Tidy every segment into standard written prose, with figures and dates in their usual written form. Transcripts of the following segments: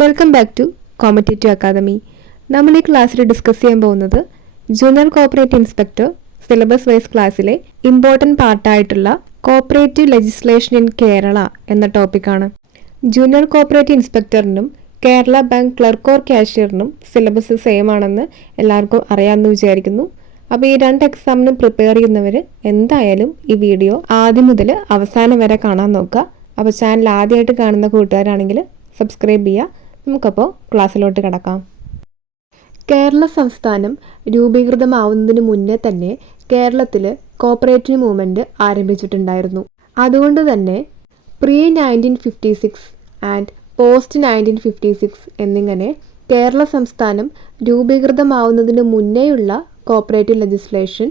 Welcome back to competitive academy. നമ്മൾ ഈ ക്ലാസ്സിൽ ഡിസ്കസ് ചെയ്യാൻ പോകുന്നത് junior cooperative inspector syllabus wise ക്ലാസ്സിലെ ഇമ്പോർട്ടൻറ്റ് പാർട്ടായിട്ടുള്ള കോപ്പറേറ്റീവ് ലെജിസ്ലേഷൻ ഇൻ കേരള എന്ന ടോപ്പിക്കാണ്. ജൂനിയർ കോപ്പറേറ്റീവ് ഇൻസ്പെക്ടറിനും കേരള ബാങ്ക് ക്ലർക്ക് ഓർ കാഷ്യറിനും സിലബസ് സെയിം ആണെന്ന് എല്ലാവർക്കും അറിയാമെന്ന് വിചാരിക്കുന്നു. അപ്പോൾ ഈ രണ്ട് എക്സാമിനും പ്രിപ്പയർ ചെയ്യുന്നവർ എന്തായാലും ഈ വീഡിയോ ആദ്യം മുതൽ അവസാനം വരെ കാണാൻ നോക്കുക. അപ്പോൾ ചാനൽ ആദ്യമായിട്ട് കാണുന്ന കൂട്ടുകാരാണെങ്കിൽ സബ്സ്ക്രൈബ് ചെയ്യുക. നമുക്കപ്പോൾ ക്ലാസ്സിലോട്ട് കിടക്കാം. കേരള സംസ്ഥാനം രൂപീകൃതമാവുന്നതിന് മുന്നേ തന്നെ കേരളത്തിൽ കോപ്പറേറ്റീവ് മൂവ്മെൻറ്റ് ആരംഭിച്ചിട്ടുണ്ടായിരുന്നു. അതുകൊണ്ട് തന്നെ പ്രീ 1956 ആൻഡ് പോസ്റ്റ് 1956 എന്നിങ്ങനെ കേരള സംസ്ഥാനം രൂപീകൃതമാവുന്നതിന് മുന്നേയുള്ള കോപ്പറേറ്റീവ് ലെജിസ്ലേഷൻ,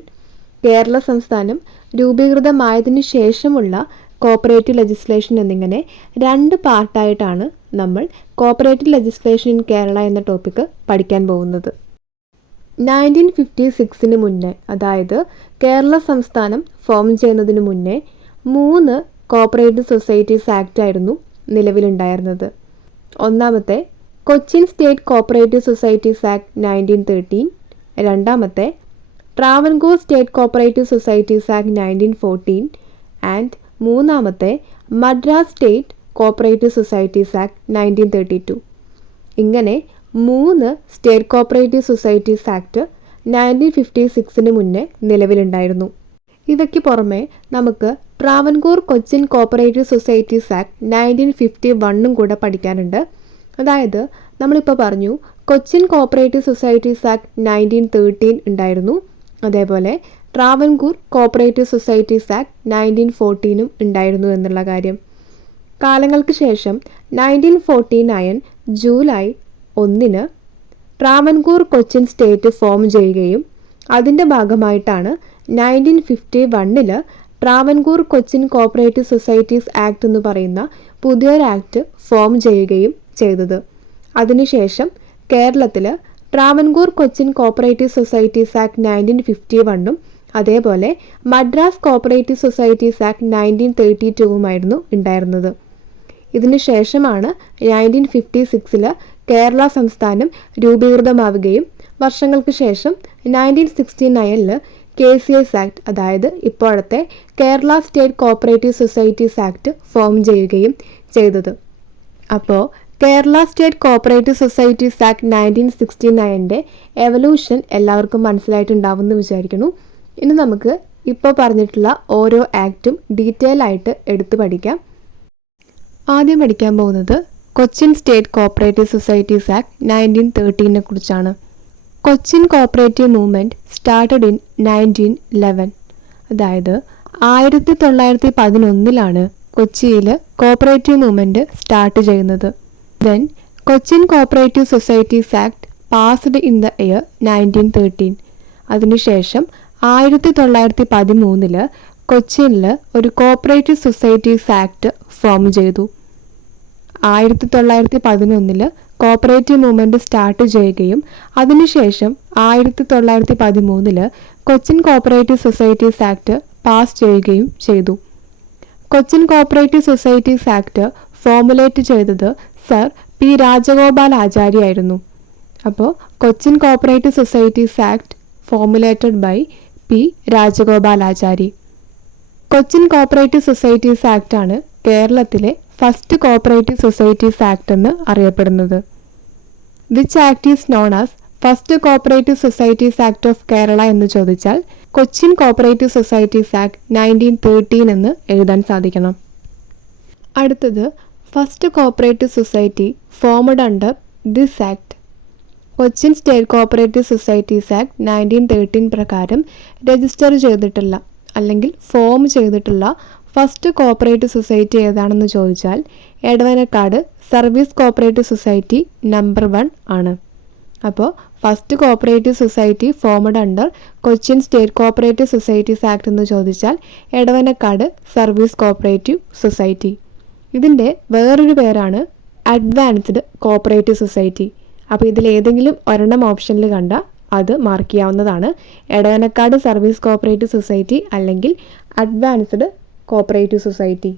കേരള സംസ്ഥാനം രൂപീകൃതമായതിനു ശേഷമുള്ള കോപ്പറേറ്റീവ് ലെജിസ്ലേഷൻ എന്നിങ്ങനെ രണ്ട് പാർട്ടായിട്ടാണ് നമ്മൾ കോപ്പറേറ്റീവ് ലെജിസ്ലേഷൻ ഇൻ കേരള എന്ന ടോപ്പിക്ക് പഠിക്കാൻ പോകുന്നത്. 1956 മുന്നേ, അതായത് കേരള സംസ്ഥാനം ഫോം ചെയ്യുന്നതിന് മുന്നേ 3 കോപ്പറേറ്റീവ് സൊസൈറ്റീസ് ആക്ട് ആയിരുന്നു നിലവിലുണ്ടായിരുന്നത്. ഒന്നാമത്തെ Cochin state cooperative societies act 1913, രണ്ടാമത്തെ Travancore state cooperative societies act 1914 and മൂന്നാമത്തെ Madras state cooperative societies act 1932. ഇങ്ങനെ 3 സ്റ്റേറ്റ് കോപ്പറേറ്റീവ് സൊസൈറ്റീസ് ആക്ട് 1956 മുന്നേ നിലവിലുണ്ടായിരുന്നു. ഇവയ്ക്ക് പുറമെ നമുക്ക് Travancore Cochin cooperative societies act 1951 കൂടെ പഠിക്കാനുണ്ട്. അതായത് നമ്മളിപ്പോൾ പറഞ്ഞു കൊച്ചിൻ കോപ്പറേറ്റീവ് സൊസൈറ്റീസ് ആക്ട് 1913 ഉണ്ടായിരുന്നു, അതേപോലെ ട്രാവൻകൂർ കോപ്പറേറ്റീവ് സൊസൈറ്റീസ് ആക്ട് 1914 ഉണ്ടായിരുന്നു എന്നുള്ള കാര്യം. കാലങ്ങൾക്ക് ശേഷം 1949 July 1 Travancore Cochin state form ചെയ്യുകയും അതിൻ്റെ ഭാഗമായിട്ടാണ് 1951 Travancore Cochin cooperative societies act എന്ന് പറയുന്ന പുതിയൊരു ആക്ട് ഫോം ചെയ്യുകയും ചെയ്തത്. അതിനുശേഷം കേരളത്തിൽ Travancore Cochin cooperative societies act 1951 അതേപോലെ മദ്രാസ് കോപ്പറേറ്റീവ് സൊസൈറ്റീസ് ആക്ട് 1932 ഉണ്ടായിരുന്നത്. ഇതിനു ശേഷമാണ് 1956 കേരള സംസ്ഥാനം രൂപീകൃതമാവുകയും വർഷങ്ങൾക്ക് ശേഷം 1969 KCS ആക്ട്, അതായത് ഇപ്പോഴത്തെ Kerala state cooperative societies act form ചെയ്യുകയും ചെയ്തത്. അപ്പോൾ Kerala state cooperative societies act 1969 evolution എല്ലാവർക്കും മനസ്സിലായിട്ടുണ്ടാവുമെന്ന് വിചാരിക്കുന്നു. ഇനി നമുക്ക് ഇപ്പോൾ പറഞ്ഞിട്ടുള്ള ഓരോ ആക്റ്റും ഡീറ്റെയിൽ ആയിട്ട് എടുത്തു പഠിക്കാം. ആദ്യം പഠിക്കാൻ പോകുന്നത് Cochin state cooperative societies act 1913 കുറിച്ചാണ്. Cochin cooperative movement started in 1911, അതായത് 1911 കൊച്ചിയിൽ കോപ്പറേറ്റീവ് മൂവ്മെൻറ്റ് സ്റ്റാർട്ട് ചെയ്യുന്നത്. Then Cochin cooperative societies act passed in the year 1913. അതിനുശേഷം 1913 കൊച്ചിയിൽ ഒരു കോപ്പറേറ്റീവ് സൊസൈറ്റീസ് ആക്ട് ഫോം ചെയ്തു. 1911 കോപ്പറേറ്റീവ് മൂവ്മെൻറ്റ് സ്റ്റാർട്ട് ചെയ്യുകയും അതിനുശേഷം 1913 Cochin cooperative societies act pass ചെയ്യുകയും ചെയ്തു. Cochin cooperative societies act formulate ചെയ്തത് സർ പി രാജഗോപാലാചാരി ആയിരുന്നു. അപ്പോൾ Cochin cooperative societies act formulated by P Rajagopalachari. Cochin cooperative societies act ആണ് കേരളത്തിലെ ഫസ്റ്റ് കോപ്പറേറ്റീവ് സൊസൈറ്റീസ് ആക്ട് എന്ന് അറിയപ്പെടുന്നത്. Which act is known as first cooperative societies act of Kerala എന്ന് ചോദിച്ചാൽ കൊച്ചിൻ കോപ്പറേറ്റീവ് സൊസൈറ്റീസ് ആക്ട് 1913 എന്ന് എഴുതാൻ സാധിക്കണം. അടുത്തത് first cooperative society formed under this act. Cochin state cooperative societies act 1913 പ്രകാരം രജിസ്റ്റർ ചെയ്തിട്ടുള്ള അല്ലെങ്കിൽ ഫോം ചെയ്തിട്ടുള്ള ഫസ്റ്റ് കോപ്പറേറ്റീവ് സൊസൈറ്റി ഏതാണെന്ന് ചോദിച്ചാൽ Edavanakkad service cooperative society number 1 ആണ്. അപ്പോൾ first cooperative society formed under Cochin state cooperative societies act എന്ന് ചോദിച്ചാൽ എടവനക്കാട് സർവീസ് കോപ്പറേറ്റീവ് സൊസൈറ്റി. ഇതിൻ്റെ വേറൊരു പേരാണ് അഡ്വാൻസ്ഡ് കോപ്പറേറ്റീവ് സൊസൈറ്റി. അപ്പോൾ ഇതിലേതെങ്കിലും ഒരെണ്ണം ഓപ്ഷനിൽ കണ്ടാൽ അത് മാർക്ക് ചെയ്യാവുന്നതാണ്. എടവനക്കാട് സർവീസ് കോപ്പറേറ്റീവ് സൊസൈറ്റി അല്ലെങ്കിൽ അഡ്വാൻസ്ഡ് കോപ്പറേറ്റീവ് സൊസൈറ്റി.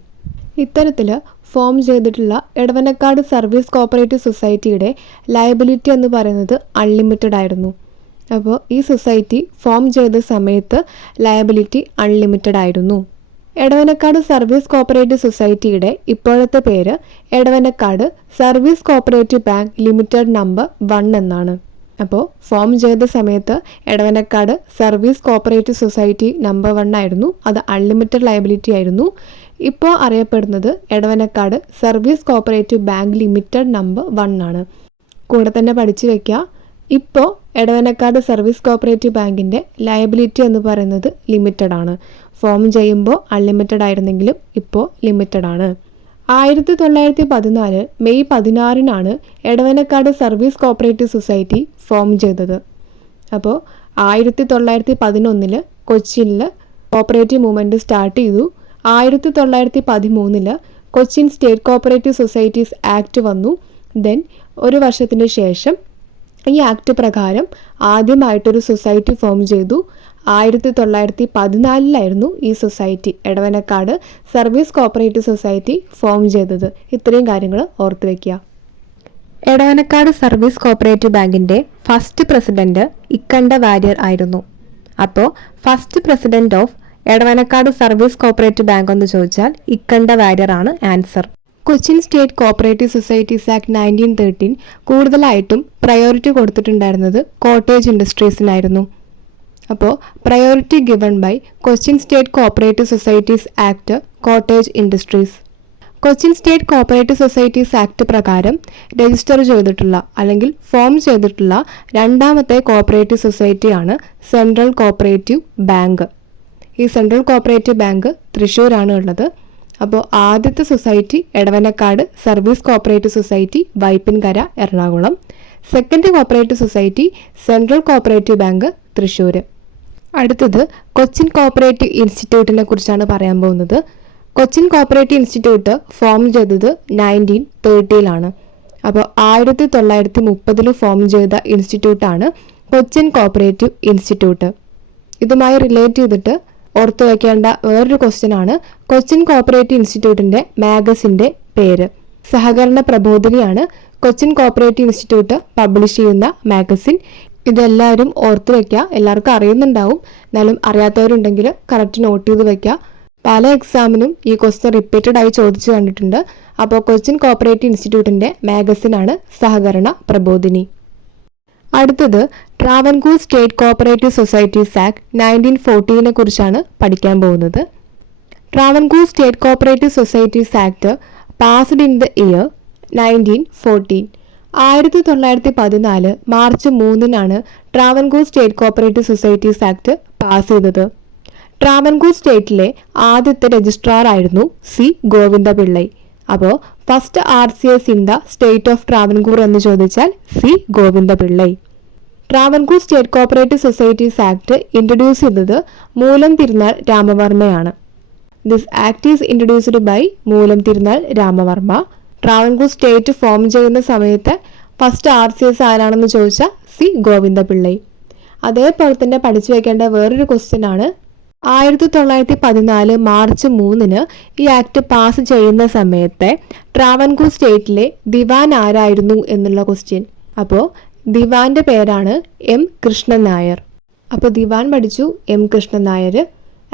ഇത്തരത്തിൽ ഫോം ചെയ്തിട്ടുള്ള എടവനക്കാട് സർവീസ് കോപ്പറേറ്റീവ് സൊസൈറ്റിയുടെ ലയബിലിറ്റി എന്ന് പറയുന്നത് അൺലിമിറ്റഡ് ആയിരുന്നു. അപ്പോൾ ഈ സൊസൈറ്റി ഫോം ചെയ്ത സമയത്ത് ലയബിലിറ്റി അൺലിമിറ്റഡ് ആയിരുന്നു. എടവനക്കാട് സർവീസ് കോപ്പറേറ്റീവ് സൊസൈറ്റിയുടെ ഇപ്പോഴത്തെ പേര് Edavanakkad service cooperative bank limited number 1 എന്നാണ്. അപ്പോൾ ഫോം ചെയ്ത സമയത്ത് Edavanakkad service cooperative society number 1 ആയിരുന്നു. അത് അൺലിമിറ്റഡ് ലയബിലിറ്റി ആയിരുന്നു. ഇപ്പോൾ അറിയപ്പെടുന്നത് Edavanakkad service cooperative bank limited number 1 ആണ്. കൂടെ തന്നെ പഠിച്ചു വയ്ക്കുക, ഇപ്പോൾ എടവനക്കാട് സർവീസ് കോപ്പറേറ്റീവ് ബാങ്കിൻ്റെ ലയബിലിറ്റി എന്ന് പറയുന്നത് ലിമിറ്റഡ് ആണ്. ഫോം ചെയ്യുമ്പോൾ അൺലിമിറ്റഡ് ആയിരുന്നെങ്കിലും ഇപ്പോൾ ലിമിറ്റഡ് ആണ്. 1914 May 16 Edavanakkad service cooperative society form ചെയ്തത്. അപ്പോൾ 1911 കൊച്ചിയിൽ കോപ്പറേറ്റീവ് മൂവ്മെൻറ്റ് സ്റ്റാർട്ട് ചെയ്തു. 1913 Cochin state cooperative societies act വന്നു. ദെൻ ഒരു വർഷത്തിന് ശേഷം ഈ ആക്ട് പ്രകാരം ആദ്യമായിട്ടൊരു സൊസൈറ്റി ഫോം ചെയ്തു. 1914 ഈ society Edavanakkad service cooperative society form ചെയ്തത്. ഇത്രയും കാര്യങ്ങൾ ഓർത്തു വയ്ക്കുക. എടവനക്കാട് സർവീസ് കോപ്പറേറ്റീവ് ബാങ്കിൻ്റെ ഫസ്റ്റ് പ്രസിഡന്റ് ഇക്കണ്ട വാര്യർ ആയിരുന്നു. അപ്പോൾ first president of Edavanakkad service cooperative bank എന്ന് ചോദിച്ചാൽ ഇക്കണ്ട വാര്യർ ആണ് answer. Cochin state cooperative societies act 1913 കൂടുതലായിട്ടും പ്രയോറിറ്റി കൊടുത്തിട്ടുണ്ടായിരുന്നത് കോട്ടേജ് ഇൻഡസ്ട്രീസിനായിരുന്നു. അപ്പോൾ priority given by Cochin state cooperative societies act cottage industries. Cochin state cooperative societies act പ്രകാരം രജിസ്റ്റർ ചെയ്തിട്ടുള്ള അല്ലെങ്കിൽ ഫോം ചെയ്തിട്ടുള്ള രണ്ടാമത്തെ കോപ്പറേറ്റീവ് സൊസൈറ്റിയാണ് സെൻട്രൽ കോപ്പറേറ്റീവ് ബാങ്ക്. ഈ സെൻട്രൽ കോപ്പറേറ്റീവ് ബാങ്ക് തൃശ്ശൂരാണ് ഉള്ളത്. അപ്പോൾ ആദ്യത്തെ society Edavanakkad service cooperative society Vypinkara Ernakulam. Second cooperative society central cooperative bank Thrissur. അടുത്തത് കൊച്ചിൻ കോപ്പറേറ്റീവ് ഇൻസ്റ്റിറ്റ്യൂട്ടിനെ കുറിച്ചാണ് പറയാൻ പോകുന്നത്. കൊച്ചിൻ കോപ്പറേറ്റീവ് ഇൻസ്റ്റിറ്റ്യൂട്ട് ഫോം ചെയ്തത് 1930 അപ്പോൾ 1930 ഫോം ചെയ്ത ഇൻസ്റ്റിറ്റ്യൂട്ടാണ് കൊച്ചിൻ കോപ്പറേറ്റീവ് ഇൻസ്റ്റിറ്റ്യൂട്ട്. ഇതുമായി റിലേറ്റ് ചെയ്തിട്ട് ഓർത്തു വയ്ക്കേണ്ട വേറൊരു ക്വസ്റ്റ്യൻ ആണ് കൊച്ചിൻ കോപ്പറേറ്റീവ് ഇൻസ്റ്റിറ്റ്യൂട്ടിൻ്റെ മാഗസിൻ്റെ പേര്. സഹകരണ പ്രബോധിനിയാണ് കൊച്ചിൻ കോപ്പറേറ്റീവ് ഇൻസ്റ്റിറ്റ്യൂട്ട് പബ്ലിഷ് ചെയ്യുന്ന മാഗസിൻ. ഇതെല്ലാവരും ഓർത്തു വയ്ക്കുക. എല്ലാവർക്കും അറിയുന്നുണ്ടാവും, എന്നാലും അറിയാത്തവരുണ്ടെങ്കിൽ കറക്റ്റ് നോട്ട് ചെയ്ത് വയ്ക്കുക. പല എക്സാമിനും ഈ ക്വസ്റ്റ്യൻ റിപ്പീറ്റഡ് ആയി ചോദിച്ചു കണ്ടിട്ടുണ്ട്. അപ്പോൾ കൊച്ചിൻ കോപ്പറേറ്റീവ് ഇൻസ്റ്റിറ്റ്യൂട്ടിൻ്റെ മാഗസിനാണ് സഹകരണ പ്രബോധിനി. അടുത്തത് Travancore state cooperative societies act 1914 കുറിച്ചാണ് പഠിക്കാൻ പോകുന്നത്. Travancore state cooperative societies act passed in the year 1914. 1914 March 3 Travancore state cooperative societies act pass ചെയ്തത്. ട്രാവൻകൂർ സ്റ്റേറ്റിലെ ആദ്യത്തെ രജിസ്ട്രാർ ആയിരുന്നു സി ഗോവിന്ദപിള്ളൈ. അപ്പോൾ first RCS in the state of Travancore എന്ന് ചോദിച്ചാൽ C Govindapillai. Travancore state cooperative societies act introduce ചെയ്തത് മൂലം തിരുനാൾ രാമവർമ്മയാണ്. This act is introduced by Moolam Thirunal Ramavarma. Travancore state form ചെയ്യുന്ന സമയത്ത് ഫസ്റ്റ് RCS ആരാണെന്ന് ചോദിച്ചാൽ സി ഗോവിന്ദപിള്ളൈ. അതേപോലെ തന്നെ പഠിച്ചു വയ്ക്കേണ്ട വേറൊരു ക്വസ്റ്റ്യൻ ആണ് 1914 മാർച്ച് 3 ഈ ആക്ട് പാസ് ചെയ്യുന്ന സമയത്തെ ട്രാവൻകൂർ സ്റ്റേറ്റിലെ ദിവാൻ ആരായിരുന്നു എന്നുള്ള ക്വസ്റ്റ്യൻ. അപ്പോൾ ദിവാന്റെ പേരാണ് M. കൃഷ്ണൻ നായർ. അപ്പോൾ ദിവാൻ പഠിച്ചു M. Krishnan Nair.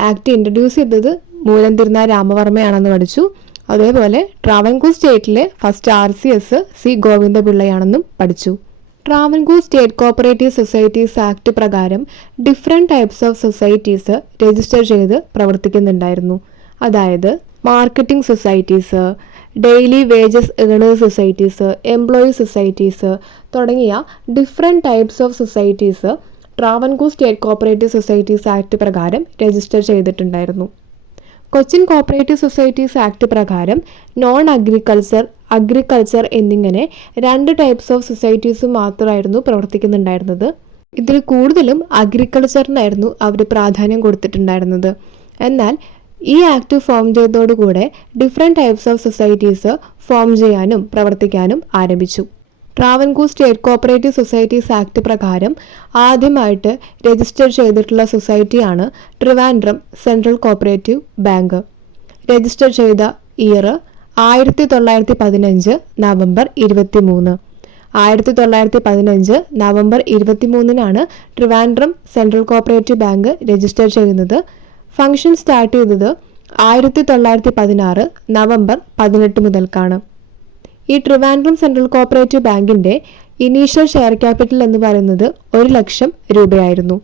Act introduce ചെയ്തത് മൂലം തിരുനാൾ രാമവർമ്മയാണെന്ന് പഠിച്ചു. അതേപോലെ ട്രാവൻകൂർ സ്റ്റേറ്റിലെ ഫസ്റ്റ് RCS സി ഗോവിന്ദപിള്ളയാണെന്നും പഠിച്ചു. Travancore state cooperative societies act പ്രകാരം different types of societies register ചെയ്ത് പ്രവർത്തിക്കുന്നുണ്ടായിരുന്നു. അതായത് marketing societies, daily wages earners societies, employee societies തുടങ്ങിയ different types of societies Travancore state cooperative societies act പ്രകാരം രജിസ്റ്റർ ചെയ്തിട്ടുണ്ടായിരുന്നു. കൊച്ചിൻ കോപ്പറേറ്റീവ് സൊസൈറ്റീസ് ആക്ട് പ്രകാരം നോൺ അഗ്രികൾച്ചർ, അഗ്രികൾച്ചർ എന്നിങ്ങനെ 2 types of societies മാത്രമായിരുന്നു പ്രവർത്തിക്കുന്നുണ്ടായിരുന്നത്. ഇതിൽ കൂടുതലും അഗ്രികൾച്ചറിനായിരുന്നു അവർ പ്രാധാന്യം കൊടുത്തിട്ടുണ്ടായിരുന്നത്. എന്നാൽ ഈ ആക്ട് ഫോം ചെയ്തതോടുകൂടെ different types of societies form ചെയ്യാനും പ്രവർത്തിക്കാനും ആരംഭിച്ചു. Travancore state cooperative societies act പ്രകാരം ആദ്യമായിട്ട് രജിസ്റ്റർ ചെയ്തിട്ടുള്ള സൊസൈറ്റിയാണ് Trivandrum central cooperative bank. Register ചെയ്ത ഇയർ 1915 നവംബർ 23. 1915 നവംബർ 23-നാണ് Trivandrum central cooperative bank register ചെയ്യുന്നത്. ഫംഗ്ഷൻ സ്റ്റാർട്ട് ചെയ്തത് 1916 നവംബർ 18 മുതൽക്കാണ്. ഈ ട്രിവാൻഡ്രം സെൻട്രൽ കോഓപ്പറേറ്റീവ് ബാങ്കിൻ്റെ ഇനീഷ്യൽ ഷെയർ ക്യാപിറ്റൽ എന്ന് പറയുന്നത് 1,00,000 രൂപയായിരുന്നു.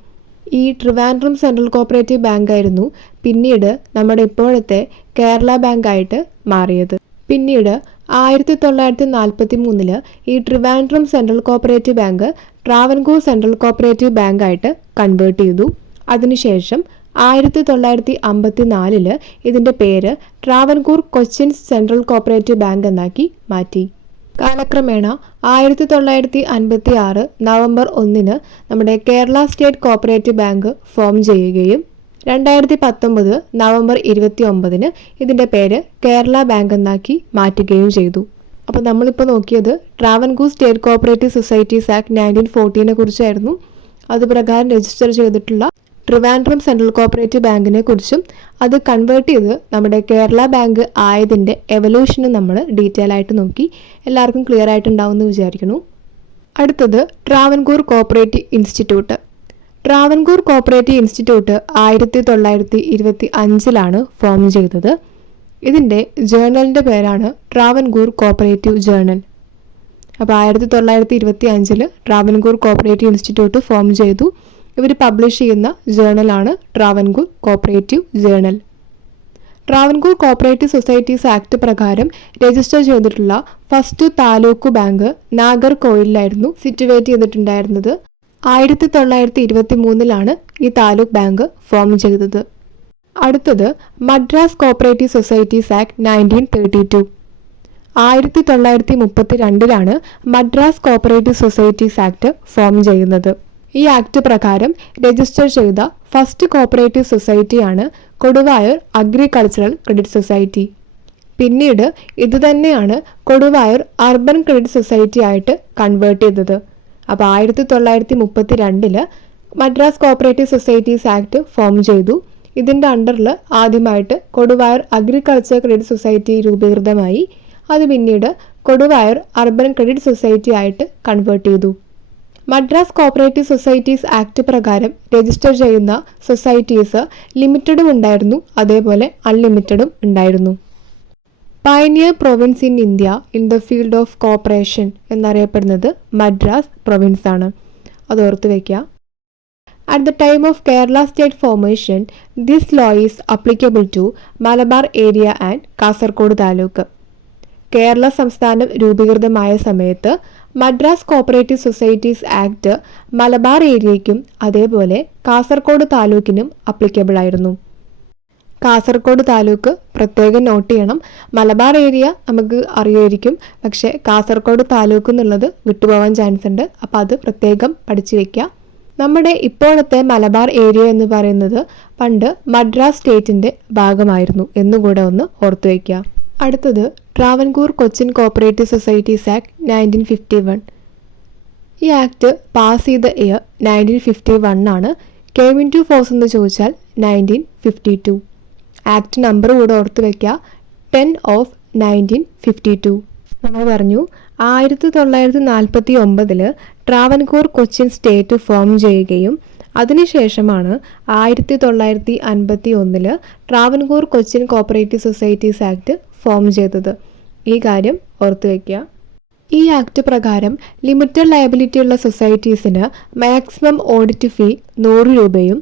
ഈ ട്രിവാൻഡ്രം സെൻട്രൽ കോഓപ്പറേറ്റീവ് ബാങ്കായിരുന്നു പിന്നീട് നമ്മുടെ ഇപ്പോഴത്തെ കേരള ബാങ്കായിട്ട് മാറിയത്. പിന്നീട് 1943 ഈ Trivandrum central cooperative bank Travancore central cooperative ബാങ്കായിട്ട് കൺവേർട്ട് ചെയ്തു. അതിനുശേഷം 1954 ഇതിൻ്റെ പേര് Travancore Cochin central cooperative bank എന്നാക്കി മാറ്റി. കാലക്രമേണ 1956 നവംബർ 1 നമ്മുടെ Kerala state cooperative bank form ചെയ്യുകയും 2019 നവംബർ 29 ഇതിൻ്റെ പേര് കേരള ബാങ്ക് എന്നാക്കി മാറ്റുകയും ചെയ്തു. അപ്പോൾ നമ്മളിപ്പോൾ നോക്കിയത് Travancore state cooperative societies act 1914 കുറിച്ചായിരുന്നു. അതുപ്രകാരം രജിസ്റ്റർ ചെയ്തിട്ടുള്ള ട്രിവാൻഡ്രം സെൻട്രൽ കോഓപ്പറേറ്റീവ് ബാങ്കിനെ കുറിച്ചും അത് കൺവേർട്ട് ചെയ്ത് നമ്മുടെ കേരള ബാങ്ക് ആയതിൻ്റെ എവല്യൂഷനും നമ്മൾ ഡീറ്റെയിൽ ആയിട്ട് നോക്കി. എല്ലാവർക്കും ക്ലിയർ ആയിട്ടുണ്ടാവുമെന്ന് വിചാരിക്കുന്നു. അടുത്തത് Travancore cooperative institute. Travancore cooperative institute 1925 form ചെയ്തത്. ഇതിൻ്റെ ജേർണലിൻ്റെ പേരാണ് ട്രാവൻകൂർ കോഓപ്പറേറ്റീവ് ജേർണൽ. അപ്പോൾ 1925 ട്രാവൻകൂർ കോഓപ്പറേറ്റീവ് ഇൻസ്റ്റിറ്റ്യൂട്ട് ഫോം ചെയ്തു. ഇവർ പബ്ലിഷ് ചെയ്യുന്ന ജേർണലാണ് Travancore cooperative journal. Travancore cooperative societies act പ്രകാരം രജിസ്റ്റർ ചെയ്തിട്ടുള്ള ഫസ്റ്റ് താലൂക്ക് ബാങ്ക് നാഗർകോയിലായിരുന്നു സിറ്റുവേറ്റ് ചെയ്തിട്ടുണ്ടായിരുന്നത്. 1923 ഈ താലൂക്ക് ബാങ്ക് ഫോം ചെയ്തത്. അടുത്തത് Madras cooperative societies act 1932. 1932 Madras cooperative societies act form ചെയ്യുന്നത്. ഈ ആക്ട് പ്രകാരം രജിസ്റ്റർ ചെയ്ത ഫസ്റ്റ് കോഓപ്പറേറ്റീവ് സൊസൈറ്റിയാണ് കൊടുവായൂർ അഗ്രികൾച്ചറൽ ക്രെഡിറ്റ് സൊസൈറ്റി. പിന്നീട് ഇതുതന്നെയാണ് കൊടുവായൂർ അർബൻ ക്രെഡിറ്റ് സൊസൈറ്റി ആയിട്ട് കൺവേർട്ട് ചെയ്തത്. അപ്പോൾ 1932 Madras cooperative societies act form ചെയ്തു. ഇതിൻ്റെ അണ്ടറിൽ ആദ്യമായിട്ട് കൊടുവായൂർ അഗ്രികൾച്ചർ ക്രെഡിറ്റ് സൊസൈറ്റി രൂപീകൃതമായി. അത് പിന്നീട് കൊടുവായൂർ അർബൻ ക്രെഡിറ്റ് സൊസൈറ്റി ആയിട്ട് കൺവേർട്ട് ചെയ്തു. മദ്രാസ് കോഓപ്പറേറ്റീവ് സൊസൈറ്റീസ് ആക്ട് പ്രകാരം രജിസ്റ്റർ ചെയ്യുന്ന സൊസൈറ്റീസ് ലിമിറ്റഡും ഉണ്ടായിരുന്നു, അതേപോലെ അൺലിമിറ്റഡും ഉണ്ടായിരുന്നു. Pioneer province in India in the field of cooperation എന്നറിയപ്പെടുന്നത് മദ്രാസ് പ്രൊവിൻസ് ആണ്. അത് ഓർത്ത് വയ്ക്കുക. At the time of Kerala state formation, this law is applicable to Malabar area and Kasaragod taluk. Kerala സംസ്ഥാനം രൂപീകൃതമായ സമയത്ത് Madras cooperative societies act Malabar ഏരിയയ്ക്കും അതേപോലെ കാസർഗോഡ് താലൂക്കിനും അപ്ലിക്കബിൾ ആയിരുന്നു. കാസർഗോഡ് താലൂക്ക് പ്രത്യേകം നോട്ട് ചെയ്യണം. മലബാർ ഏരിയ നമുക്ക് അറിയായിരിക്കും, പക്ഷേ കാസർഗോഡ് താലൂക്ക് എന്നുള്ളത് വിട്ടുപോകാൻ ചാൻസ് ഉണ്ട്. അപ്പോൾ അത് പ്രത്യേകം പഠിച്ചു വയ്ക്കുക. നമ്മുടെ ഇപ്പോഴത്തെ മലബാർ ഏരിയ എന്ന് പറയുന്നത് പണ്ട് മദ്രാസ് സ്റ്റേറ്റിൻ്റെ ഭാഗമായിരുന്നു എന്നുകൂടെ ഒന്ന് ഓർത്തു വയ്ക്കുക. അടുത്തത് Travancore Cochin cooperative societies act 1951. ഈ ആക്ട് പാസ് ചെയ്ത year 1951 came into force എന്ന് ചോദിച്ചാൽ 1952. ആക്ട് നമ്പർ കൂടെ ഓർത്ത് വയ്ക്കുക, 10/1952. നമ്മൾ പറഞ്ഞു 1949 ട്രാവൻകൂർ കൊച്ചിൻ സ്റ്റേറ്റ് ഫോം ചെയ്യുകയും അതിനുശേഷമാണ് 1951 Travancore Cochin cooperative societies act form ചെയ്തത്. ഈ കാര്യം ഓർത്തു വയ്ക്കുക. ഈ ആക്ട് പ്രകാരം ലിമിറ്റഡ് ലയബിലിറ്റി ഉള്ള സൊസൈറ്റീസിന് മാക്സിമം ഓഡിറ്റ് ഫീ 100 രൂപയും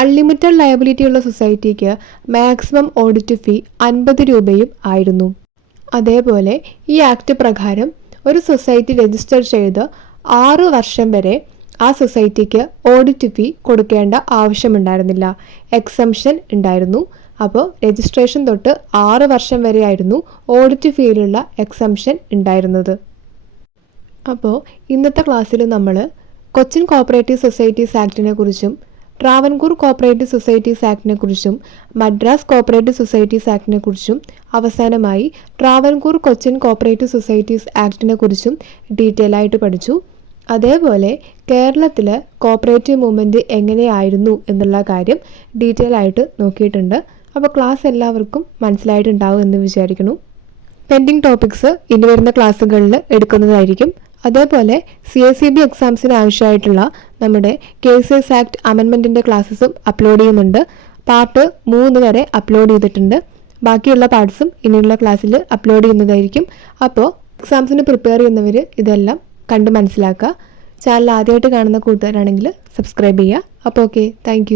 അൺലിമിറ്റഡ് ലയബിലിറ്റി ഉള്ള സൊസൈറ്റിക്ക് മാക്സിമം ഓഡിറ്റ് ഫീ 50 രൂപയും ആയിരുന്നു. അതേപോലെ ഈ ആക്ട് പ്രകാരം ഒരു സൊസൈറ്റി രജിസ്റ്റർ ചെയ്ത് 6 വർഷം വരെ ആ സൊസൈറ്റിക്ക് ഓഡിറ്റ് ഫീ കൊടുക്കേണ്ട ആവശ്യമുണ്ടായിരുന്നില്ല. എക്സംഷൻ ഉണ്ടായിരുന്നു. അപ്പോൾ രജിസ്ട്രേഷൻ തൊട്ട് 6 വർഷം വരെയായിരുന്നു ഓഡിറ്റ് ഫീയിലുള്ള എക്സംഷൻ ഉണ്ടായിരുന്നത്. അപ്പോൾ ഇന്നത്തെ ക്ലാസ്സിൽ നമ്മൾ കൊച്ചിൻ കോഓപ്പറേറ്റീവ് സൊസൈറ്റീസ് ആക്ടിനെ കുറിച്ചും ട്രാവൻകൂർ കോഓപ്പറേറ്റീവ് സൊസൈറ്റീസ് ആക്ടിനെ കുറിച്ചും മദ്രാസ് കോഓപ്പറേറ്റീവ് സൊസൈറ്റീസ് ആക്ടിനെ കുറിച്ചും അവസാനമായി ട്രാവൻകൂർ കൊച്ചിൻ കോഓപ്പറേറ്റീവ് സൊസൈറ്റീസ് ആക്ടിനെ കുറിച്ചും ഡീറ്റെയിൽ ആയിട്ട് പഠിച്ചു. അതേപോലെ കേരളത്തിൽ കോഓപ്പറേറ്റീവ് മൂവ്മെൻറ്റ് എങ്ങനെയായിരുന്നു എന്നുള്ള കാര്യം ഡീറ്റെയിൽ ആയിട്ട് നോക്കിയിട്ടുണ്ട്. അപ്പോൾ ക്ലാസ് എല്ലാവർക്കും മനസ്സിലായിട്ടുണ്ടാവും എന്ന് വിചാരിക്കുന്നു. പെൻഡിങ് ടോപ്പിക്സ് ഇനി വരുന്ന ക്ലാസ്സുകളിൽ എടുക്കുന്നതായിരിക്കും. അതേപോലെ CSEB എക്സാംസിന് ആവശ്യമായിട്ടുള്ള നമ്മുടെ കേസസ് ആക്ട് അമെൻമെൻറ്റിൻ്റെ ക്ലാസ്സസും അപ്ലോഡ് ചെയ്യുന്നുണ്ട്. പാർട്ട് 3 വരെ അപ്ലോഡ് ചെയ്തിട്ടുണ്ട്. ബാക്കിയുള്ള പാർട്സും ഇനിയുള്ള ക്ലാസ്സിൽ അപ്ലോഡ് ചെയ്യുന്നതായിരിക്കും. അപ്പോൾ എക്സാംസിന് പ്രിപ്പയർ ചെയ്യുന്നവർ ഇതെല്ലാം കണ്ട് മനസ്സിലാക്കുക. ചാനൽ ആദ്യമായിട്ട് കാണുന്ന കൂട്ടുകാരാണെങ്കിൽ സബ്സ്ക്രൈബ് ചെയ്യുക. അപ്പോൾ ഓക്കെ, താങ്ക്